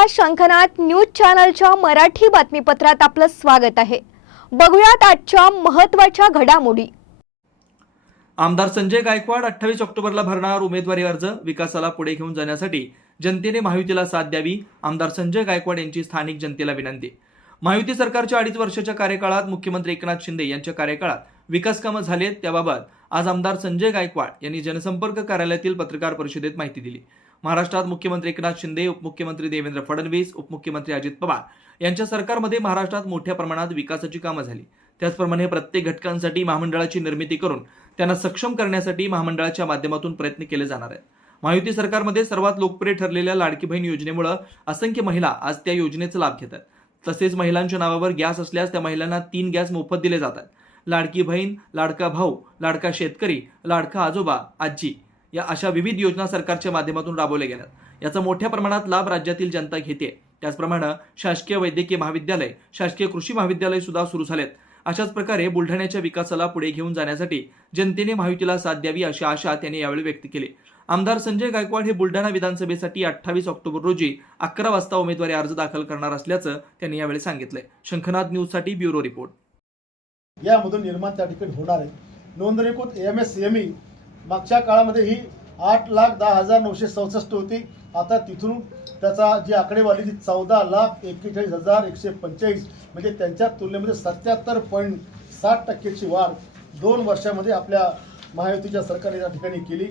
नमस्कार, शंखनाथ न्यूज चॅनलच्या मराठी बातमीपत्रात आपलं स्वागत आहे। बघूयात आजच्या महत्त्वाच्या घडामोडी। आमदार संजय गायकवाड 28 ऑक्टोबरला भरणार उमेदवारी अर्ज। विकासाला पुढे घेऊन जाण्यासाठी जनतेने महायुतीला साथ द्यावी, आमदार संजय गायकवाड यांची स्थानिक जनतेला विनंती। महायुती सरकारच्या 2.5 वर्षाच्या कार्यकाळात मुख्यमंत्री एकनाथ शिंदे यांच्या कार्यकाळात विकास कामं झालेत, त्याबाबत आज आमदार संजय गायकवाड यांनी जनसंपर्क कार्यालयातील पत्रकार परिषदेत माहिती दिली। महाराष्ट्रात मुख्यमंत्री एकनाथ शिंदे, उपमुख्यमंत्री देवेंद्र फडणवीस, उपमुख्यमंत्री अजित पवार यांच्या सरकारमध्ये महाराष्ट्रात मोठ्या प्रमाणात विकासाची कामं झाली। त्याचप्रमाणे प्रत्येक घटकांसाठी महामंडळाची निर्मिती करून त्यांना सक्षम करण्यासाठी महामंडळाच्या माध्यमातून प्रयत्न केले जाणार आहेत। महायुती सरकारमध्ये सर्वात लोकप्रिय ठरलेल्या लाडकी बहीण योजनेमुळे असंख्य महिला आज त्या योजनेचा लाभ घेतात। तसेच महिलांच्या नावावर गॅस असल्यास त्या महिलांना 3 गॅस मोफत दिले जातात। लाडकी बहीण, लाडका भाऊ, लाडका शेतकरी, लाडका आजोबा, आजी या अशा विविध योजना सरकारच्या माध्यमातून राबवल्या गेल्यात। याचा मोठ्या प्रमाणात लाभ राज्यातील जनता घेते। त्याचप्रमाणे शासकीय वैद्यकीय महाविद्यालय, शासकीय कृषी महाविद्यालय सुद्धा सुरू झालेत। अशाच प्रकारे बुलढाण्याच्या विकासाला पुढे घेऊन जाण्यासाठी जनतेने महायुतीला साथ द्यावी अशी आशा त्यांनी यावेळी व्यक्त केली। आमदार संजय गायकवाड हे बुलढाणा विधानसभेसाठी 28 ऑक्टोबर रोजी 11 वाजता उमेदवारी अर्ज दाखल करणार असल्याचं त्यांनी यावेळी सांगितलंय। शंखनाथ न्यूजसाठी ब्युरो रिपोर्ट। यामधून निर्माण त्या ठिकाणी होणार आहे। नोंदणीकृत MSME मागच्या काळामध्ये ही 8,10,967 होती। आता तिथून त्याचा जी आकडेवारी ती 14,41,145 म्हणजे त्यांच्या तुलनेमध्ये 77.7% वाढ 2 वर्षामध्ये आपल्या महायुतीच्या सरकारने या ठिकाणी केली।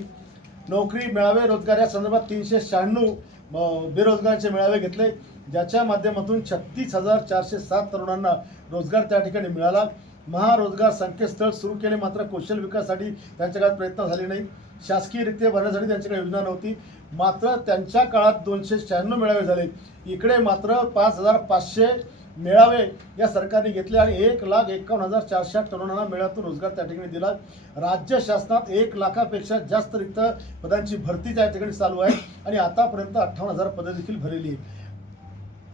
नोकरी मेळावे रोजगार या संदर्भात 396 बेरोजगारांचे मेळावे घेतले, ज्याच्या माध्यमातून 36,407 तरुणांना रोजगार त्या ठिकाणी मिळाला। महारोजगार संकेतस्थळ सुरू केले, मात्र कौशल्य विकासासाठी त्यांच्याकडे प्रयत्न झाले नाही। शासकीयरित्या भरण्यासाठी त्यांच्याकडे योजना नव्हती, मात्र त्यांच्या काळात 296 मेळावे झाले। इकडे मात्र 5,500 मेळावे या सरकारने घेतले आणि 1,51,408 तरुणांना मेळाव्यातून रोजगार त्या ठिकाणी दिला। राज्य शासनात 1 लाखापेक्षा जास्त रिक्त पदांची भरती त्या ठिकाणी चालू आहे आणि आतापर्यंत 58,000 पदं देखील भरलेली आहेत।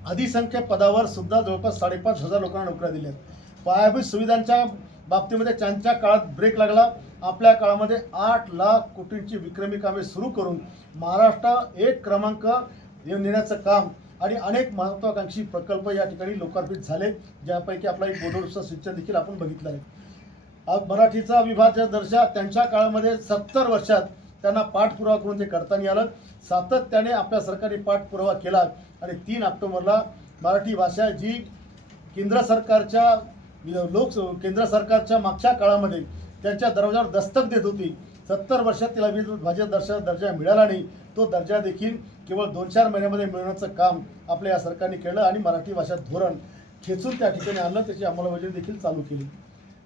अधिसंख्य पदावर सुद्धा जवळपास 5,500 लोकांना नोकऱ्या दिल्या आहेत। पायाभूत सुविधांच्या बाबतीमध्ये त्यांच्या काळात ब्रेक लागला। आपल्या काळामध्ये 8 लाख कोटींची विक्रमी कामे सुरू करून महाराष्ट्र 1 क्रमांक नेण्याचं काम आणि अनेक महत्त्वाकांक्षी प्रकल्प या ठिकाणी लोकार्पित झाले, ज्यापैकी आपला एक बोधोडचं सिंचन देखील आपण बघितलं आहे। मराठीचा विभाज्य दर्जा त्यांच्या काळामध्ये 70 वर्षात त्यांना पाठपुरावा करून ते करताना आलं। सातत्याने आपल्या सरकारने पाठपुरावा केला आणि 3 ऑक्टोबरला मराठी भाषा जी केंद्र सरकारच्या मागच्या काळामध्ये त्यांच्या दरवाजावर दस्तक देत होती, 70 वर्षात तिला विभाज्य दर्जा मिळाला नाही। तो दर्जा देखील केवळ 2-4 महिन्यामध्ये मिळवण्याचं काम आपल्या या सरकारने केलं आणि मराठी भाषा धोरण खेचून त्या ठिकाणी आणलं, त्याची अंमलबजावणी देखील चालू केली।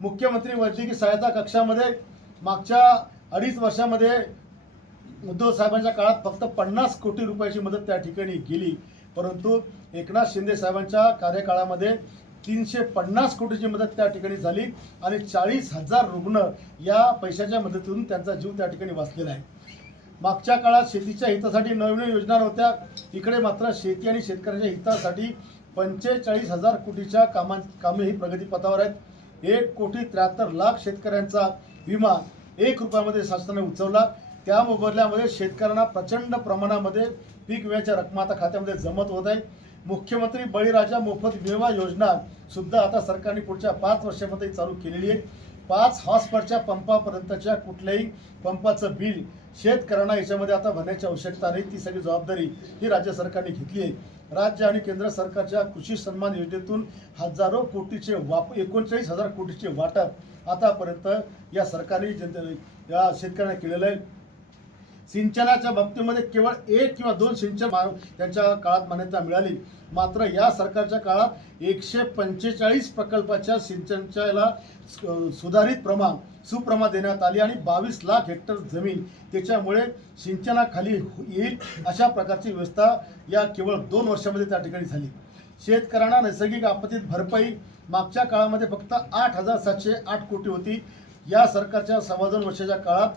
मुख्यमंत्री वैद्यकीय सहायता कक्षामध्ये मागच्या 2.5 वर्षामध्ये उद्धव साहेबांच्या काळात फक्त 50 कोटी रुपयाची मदत त्या ठिकाणी गेली, परंतु एकनाथ शिंदे साहेबांच्या कार्यकाळामध्ये 350 कोटीची मदत त्या ठिकाणी झाली आणि 40,000 रुग्ण या पैशाच्या मदतीतून त्यांचा जीव त्या ठिकाणी वाचलेला आहे। मागच्या काळात शेतीच्या हितासाठी नवीन योजना नव्हत्या, इकडे मात्र शेती आणि शेतकऱ्यांच्या हितासाठी 45,000 कोटीच्या कामे ही प्रगतीपथावर आहेत। 1,73,00,000 शेतकऱ्यांचा विमा 1 रुपयामध्ये शासनाने उचलला। त्या मोबदल्यामध्ये शेतकऱ्यांना प्रचंड प्रमाणामध्ये पीक विम्याच्या रक्कम आता खात्यामध्ये जमत होत आहे। मुख्यमंत्री बळीराजा मोफत विमा योजना सुद्धा आता सरकारने पुढच्या 5 वर्षामध्ये चालू केलेली आहे। 5 हॉर्सपावरच्या पंपापर्यंतच्या कुठल्याही पंपाचं बिल शेतकऱ्यांना याच्यामध्ये आता भरण्याची आवश्यकता नाही, ती सगळी जबाबदारी ही राज्य सरकारने घेतली आहे। राज्य आणि केंद्र सरकारच्या कृषी सन्मान योजनेतून हजारो कोटीचे 39,000 कोटीचे वाटप आतापर्यंत या सरकारने या शेतकऱ्यांना केलेलं आहे। सिंचनाच्या बाबतीमध्ये केवळ 1 किंवा 2 सिंचन त्यांच्या काळात मान्यता मिळाली, मात्र या सरकारच्या काळात 145 प्रकल्पाच्या सिंचनाच्या सुधारित सुप्रमाण देण्यात आली आणि 22 लाख हेक्टर जमीन त्याच्यामुळे सिंचनाखाली येईल अशा प्रकारची व्यवस्था या केवळ 2 वर्षामध्ये त्या ठिकाणी झाली। शेतकऱ्यांना नैसर्गिक आपत्तीत भरपाई मागच्या काळामध्ये फक्त 8,708 कोटी होती, या सरकारच्या 2.25 वर्षाच्या काळात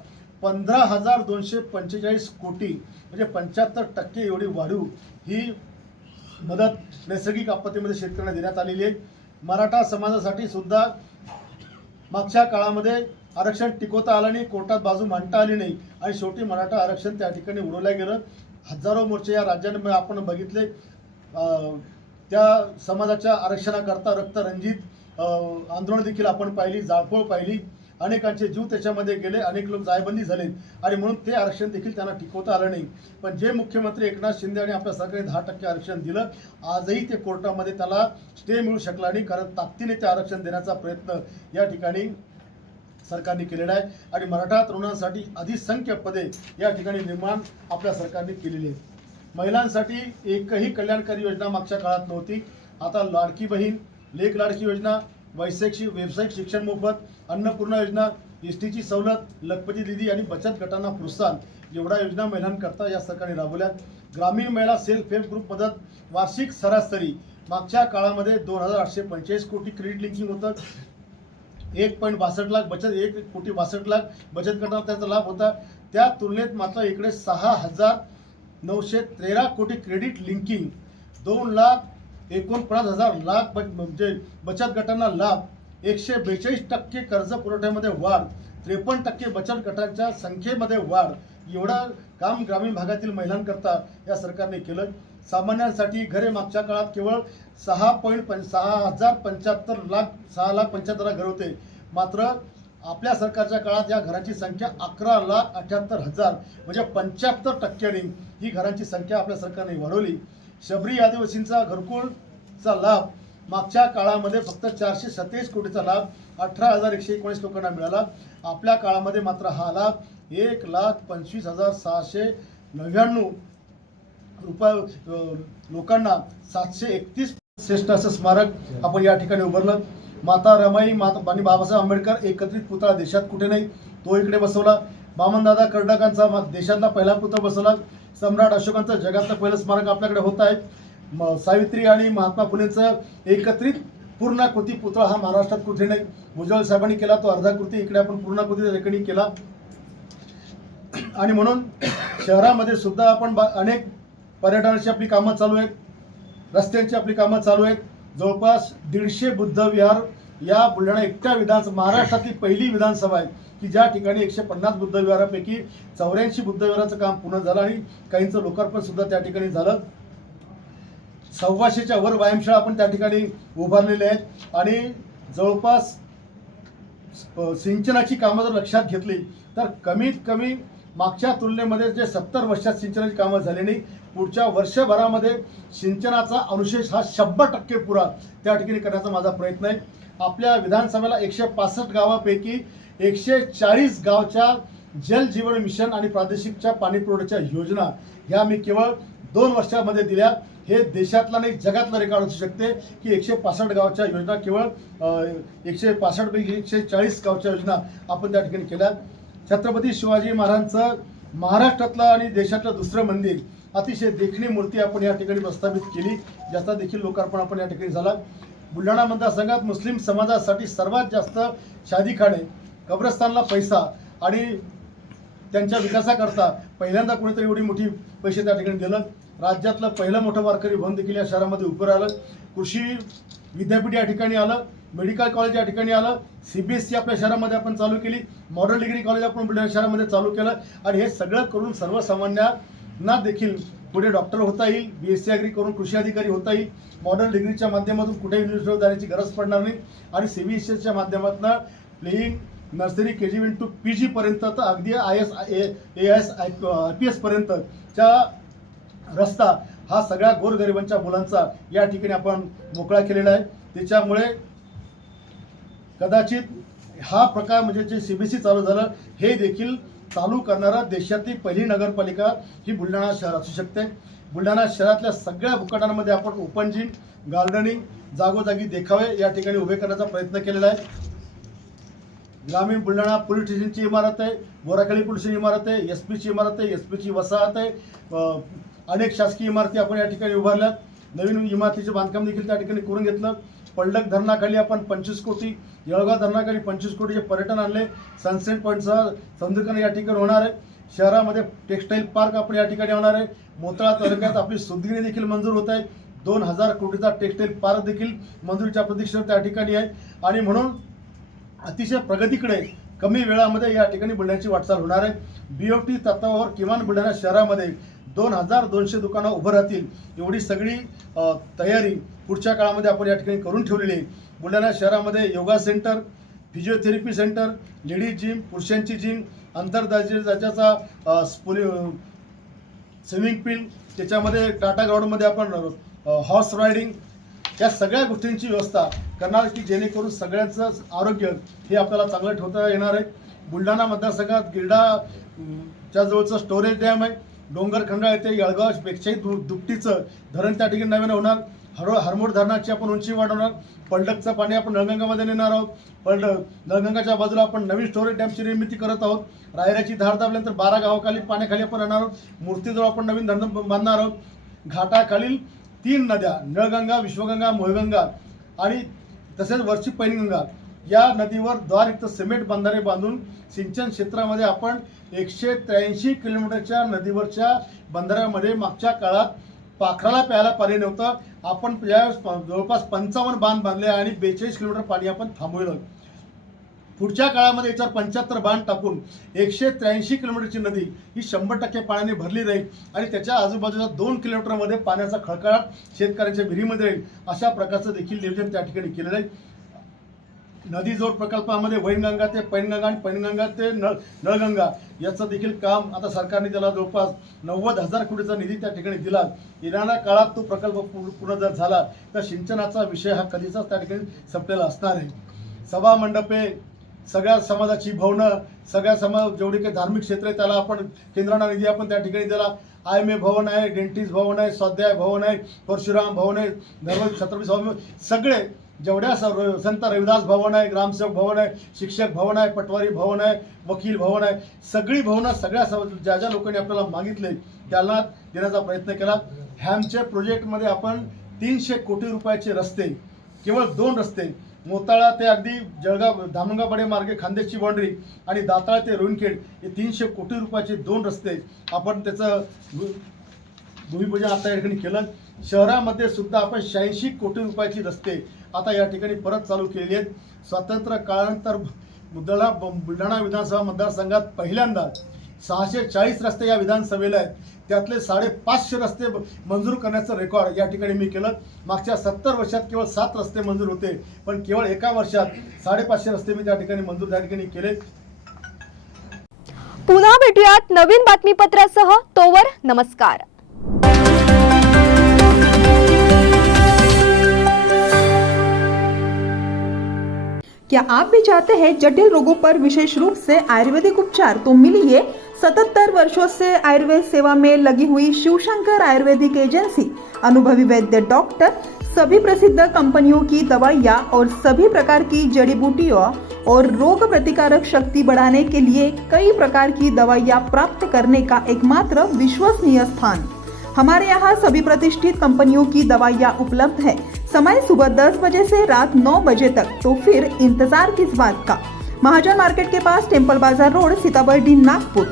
15,245 कोटी म्हणजे 75% एवढी वाढीव ही मदत नैसर्गिक आपत्तीमध्ये शेतकऱ्यांना देण्यात आलेली आहे। मराठा समाजासाठी सुद्धा मागच्या काळामध्ये आरक्षण टिकवता आलं नाही, कोर्टात बाजू मांडता आली नाही आणि शेवटी मराठा आरक्षण त्या ठिकाणी उडवलं गेलं। हजारो मोर्चे या राज्यांमध्ये आपण बघितले। त्या समाजाच्या आरक्षणाकरता रक्तरंजित आंदोलन देखील आपण पाहिली, जाळपोळ पाहिली, अनेकांचे जीव त्याच्यामध्ये गेले, अनेक लोक जायबंदी झाले आणि म्हणून ते आरक्षण देखील त्यांना टिकवता आलं नाही. पण जे मुख्यमंत्री एकनाथ शिंदे आणि आपल्या सरकारने 10% आरक्षण दिलं, आजही ते कोर्टामध्ये त्याला स्टे मिळू शकला नाही, कारण ताकदीने ते आरक्षण देण्याचा प्रयत्न या ठिकाणी सरकारने केलेला आहे आणि मराठा तरुणांसाठी अधिसंख्य पदे या ठिकाणी निर्माण आपल्या सरकारने केलेली आहेत. महिलांसाठी एकही कल्याणकारी योजना मागच्या काळात नव्हती. आता लाडकी बहीण, लेक लाडकी योजना, व्यावसायिक शिक्षण मोफत, अन्नपूर्णा योजना, एसटीची सवलत, लखपती दिदी आणि बचत गटांना प्रोत्साहन एवढ्या योजना महिलांकरता या सरकारने राबवल्यात. ग्रामीण महिला सेल्फ हेल्प ग्रुप मदत वार्षिक सरासरी मागच्या काळामध्ये 2,845 कोटी क्रेडिट लिंकिंग होतं. 1.62 लाख बचत, 1,62 बचत गटांना त्याचा लाभ होता. त्या तुलनेत मात्र इकडे 6,913 कोटी क्रेडिट लिंकिंग, 2,49,000 म्हणजे बचत गटांना लाभ, 142% कर्ज पुरवठ्यामध्ये वाढ, 53% बचत गटांच्या संख्येमध्ये वाढ, एवढं काम ग्रामीण भागातील महिलांकरता या सरकारने केलं. सामान्यांसाठी घरे मागच्या काळात केवळ 6,75,00,000 घर होते, मात्र आपल्या सरकारच्या काळात या घरांची संख्या 11,78,000 म्हणजे 75% ही घरांची संख्या आपल्या सरकारने वाढवली. शबरी आदिवासींचा घरकुलचा लाभ मागच्या काळामध्ये फक्त 427 कोटीचा लाभ 18,119 लोकांना मिळाला. आपल्या काळामध्ये मात्र हा लाभ 1,25,699 लोकांना 731 श्रेष्ठ असं स्मारक आपण या ठिकाणी उभारलं. माता रमाई आणि बाबासाहेब आंबेडकर एकत्रित पुतळा देशात कुठे नाही, तो इकडे बसवला. वामनदादा कर्डकांचा देशातला पहिला पुतळा बसवला. सम्राट अशोकांचं जगातलं पहिलं स्मारक आपल्याकडे होत आहे. सावित्री आणि महात्मा फुलेंचं एकत्रित पूर्णाकृती पुतळा हा महाराष्ट्रात कुठे नाही. भुजबळ साहेबांनी केला तो अर्धाकृती, इकडे आपण पूर्णाकृती रेकॉर्डिंग केला. आणि म्हणून शहरामध्ये सुद्धा आपण अनेक पर्यटनाची आपली कामं चालू आहेत, रस्त्यांची आपली कामं चालू आहेत. जवळपास 150 बुद्ध विहार या बुलढाणा एकट्या महाराष्ट्रातली पहिली विधानसभा आहे की ज्या ठिकाणी 150 बुद्ध विहारापैकी 84 बुद्ध विहाराचं काम पूर्ण झालं आणि काहींचं लोकार्पण सुद्धा त्या ठिकाणी झालं. 1,200च्या वर व्यायामशाळा आपण त्या ठिकाणी उभारलेल्या आहेत आणि जवळपास सिंचनाची कामं जर लक्षात घेतली तर कमीत कमी मागच्या तुलनेमध्ये जे 70 वर्षात सिंचनाची कामं झाली नाही, पुढच्या वर्षभरामध्ये सिंचनाचा अनुशेष हा 100% पुरा त्या ठिकाणी करण्याचा माझा प्रयत्न आहे. आपल्या विधानसभेला 165 गावापैकी 140 गावच्या जल जीवन मिशन आणि प्रादेशिकच्या पाणी पुरवठ्याच्या योजना ह्या मी केवळ 2 वर्षामध्ये दिल्या. हे देशातला नाही जगातला रेकॉर्ड असू शकते की 165 गावच्या योजना केवळ 165 पैकी 140 गावच्या योजना आपण त्या ठिकाणी केल्या. छत्रपती शिवाजी महाराजांचं महाराष्ट्रातलं आणि देशातलं दुसरं मंदिर, अतिशय देखणी मूर्ती आपण या ठिकाणी प्रस्थापित केली, ज्याचा देखील लोकार्पण आपण या ठिकाणी झाला. बुलढाणा मतदारसंघात मुस्लिम समाजासाठी सर्वात जास्त शादीखाने, कब्रस्तानला पैसा आणि त्यांच्या विकासाकरता पहिल्यांदा कोणीतरी एवढी मोठी पैसे त्या ठिकाणी दिलं. राज्यातलं पहिलं मोठं वारकरी भवन देखील या शहरामध्ये उभं राहिलं. कृषी विद्यापीठ या ठिकाणी आलं, मेडिकल कॉलेज या ठिकाणी आलं, CBSE आपल्या शहरामध्ये आपण चालू केली, मॉडर्न डिग्री कॉलेज आपण बुलढाणा शहरामध्ये चालू केलं आणि हे सगळं करून सर्वसामान्यांना देखील पुढे डॉक्टर होता येईल, BSc ॲग्री करून कृषी अधिकारी होता येईल, मॉडर्न डिग्रीच्या माध्यमातून कुठेही युनिव्हर्सिटीवर जाण्याची गरज पडणार नाही आणि CBSEच्या माध्यमातून playing nursery KG to PG पर्यंत तर अगदी IAS AS IPS पर्यंतच्या रस्ता हा सगळ्या गोरगरिबांच्या मुलांचा या ठिकाणी आपण मोकळा केलेला आहे. त्याच्यामुळे कदाचित हा प्रकार म्हणजे जे CBSE चालू झालं हे देखील चालू करणारा देशातली पहिली नगरपालिका ही बुलढाणा शहर असू शकते. बुलढाणा शहरातल्या सगळ्या भूखंडांमध्ये आपण ओपन जिम, गार्डनिंग, जागोजागी देखावे या ठिकाणी उभे करण्याचा प्रयत्न केलेला आहे. ग्रामीण बुलढाणा पोलीस स्टेशनची इमारत आहे, बोराखेडी पोलीस स्टेशन इमारत आहे, SPची इमारत आहे, SPची वसाहत आहे, अनेक शासकीय इमारती आपण या ठिकाणी उभारल्यात. नवीन इमारतीचे बांधकाम देखील त्या ठिकाणी करून घेतलं. पडलक धरणाखाली आपण 25 कोटी, येळगाव धरणाखाली 25 कोटीचे पर्यटन आणले. सनसेट पॉईंटसह सौंदर्यीकरण या ठिकाणी होणार आहे. शहरामध्ये टेक्स्टाईल पार्क आपण या ठिकाणी होणार आहे. मोताळा तालुक्यात आपली सुतगिरणी देखील मंजूर होत आहे. 2,000 कोटीचा टेक्स्टाईल पार्क देखील मंजुरीच्या प्रतीक्षेत त्या ठिकाणी आहे आणि म्हणून अतिशय प्रगतीकडे कमी वेळामध्ये या ठिकाणी बुलढाण्याची वाटचाल होणार आहे. BOT तत्वावर किमान बुलढाणा शहरामध्ये 2200 दुकानं उभं राहतील एवढी सगळी तयारी पुढच्या काळामध्ये आपण या ठिकाणी करून ठेवलेली आहे. बुलढाणा शहरामध्ये yoga centre, physiotherapy centre, ladies gym, पुरुषांची जिम, आंतरराज्याचा स्विमिंग पूल, त्याच्यामध्ये टाटा ग्राउंडमध्ये आपण हॉर्स रायडिंग, या सगळ्या गोष्टींची व्यवस्था करणार की जेणेकरून सगळ्यांचं आरोग्य हे आपल्याला चांगलं ठेवता येणार आहे. बुलढाणा मतदारसंघात गिरडाच्या जवळचं स्टोरेज डॅम आहे. डोंगरखंडा येथे येळगावपेक्षाही दुपटीचं धरण त्या ठिकाणी नवीन होणार. हरमोड धरणाची आपण उंची वाढवणार. पलडकचं पाणी आपण नळगंगामध्ये नेणार आहोत. नळगंगाच्या बाजूला आपण नवीन स्टोरेज डॅमची निर्मिती करत आहोत. रायराची धार दाबल्यानंतर 12 गावाखाली पाण्याखाली आपण आणणार आहोत. मूर्तीजवळ आपण नवीन धरण बांधणार आहोत. घाटाखालील 3 नद्या नळगंगा, विश्वगंगा, मोहगंगा आणि तसेच वरची पैनगंगा या नदीवर द्वारयुक्त सिमेंट बंधारे बांधून सिंचन क्षेत्रामध्ये आपण 183 किलोमीटरच्या नदीवरच्या बंधाऱ्यामध्ये मागच्या काळात पाखराला प्यायला पाणी नव्हतं. आपण जवळपास 55 बांध बांधले आणि 42 किलोमीटर पाणी आपण थांबवलं. पुढच्या काळामध्ये याच्यावर 75 बांध टाकून 183 किलोमीटरची नदी ही 100% पाण्याने भरली राहील आणि त्याच्या आजूबाजूच्या 2 किलोमीटरमध्ये पाण्याचा खळखळाट शेतकऱ्यांच्या विहिरीमध्ये राहील. अशा प्रकारचं देखील नियोजन त्या ठिकाणी केलेलं आहे. नदी जोड प्रकल्पामध्ये वैनगंगा ते पैनगंगा आणि पैनगंगा ते नळगंगा याचं देखील काम आता सरकारने त्याला जवळपास 90,000 कोटीचा निधी त्या ठिकाणी दिला. येणाऱ्या काळात तो प्रकल्प पूर्ण जर झाला तर सिंचनाचा विषय हा कधीचाच त्या ठिकाणी संपलेला असणार आहे. सभा मंडपे, सगळ्या समाजाची भवनं, सगळ्या समाज जेवढे काही धार्मिक क्षेत्र आहे त्याला आपण केंद्रांना निधी आपण त्या ठिकाणी दिला. IMA भवन आहे, डेंटिस्ट भवन आहे, स्वाध्याय भवन आहे, परशुराम भवन आहे, छत्रपती भवन, सगळे जेवढ्या संत रविदास भवन आहे, ग्रामसेवक भवन आहे, शिक्षक भवन आहे, पटवारी भवन आहे, वकील भवन आहे, सगळी भवनं सगळ्या ज्या ज्या लोकांनी आपल्याला मागितले त्यांना देण्याचा प्रयत्न केला. हॅमच्या प्रोजेक्टमध्ये आपण 300 कोटी रुपयाचे रस्ते, केवळ 2 रस्ते, मोताळा ते अगदी जळगाव धामणगावडे मार्गे खानदेशची बाउंड्री आणि दाताळ ते रोणखेड हे 300 कोटी रुपयाचे 2 रस्ते आपण त्याचं भूमिपूजन आता या ठिकाणी केलं. शहरामध्ये सुद्धा आपण 86 कोटी रुपयाची रस्ते आता या ठिकाणी परत चालू केलेली आहेत. स्वातंत्र्य काळानंतर बुलढाणा विधानसभा मतदारसंघात पहिल्यांदा 640 रस्ते या विधानसभेला आहेत. त्यातले 550 रस्ते मंजूर करण्याचं रेकॉर्ड या ठिकाणी मी केलं. मागच्या 70 वर्षात केवळ 7 रस्ते मंजूर होते, पण केवळ एका वर्षात 550 रस्ते मी त्या ठिकाणी मंजूर त्या ठिकाणी केले. पुन्हा भेटूयात नवीन बातमीपत्रासह. तोवर नमस्कार. क्या आप भी चाहते हैं जटिल रोगों पर विशेष रूप से आयुर्वेदिक उपचार? तो मिलिए 77 वर्षों से आयुर्वेद सेवा में लगी हुई शिवशंकर आयुर्वेदिक एजेंसी, अनुभवी वैद्य डॉक्टर, सभी प्रसिद्ध कंपनियों की दवाइयाँ और सभी प्रकार की जड़ी बूटियों और रोग प्रतिकारक शक्ति बढ़ाने के लिए कई प्रकार की दवाइयाँ प्राप्त करने का एकमात्र विश्वसनीय स्थान। हमारे यहाँ सभी प्रतिष्ठित कंपनियों की दवाइयाँ उपलब्ध है। समय सुबह 10 बजे से रात 9 बजे तक, तो फिर इंतजार किस बात का। महाजन मार्केट के पास टेम्पल बाजार रोड, सीताबर्डी, नागपुर।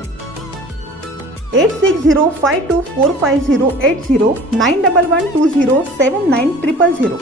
8605245080 9112079000।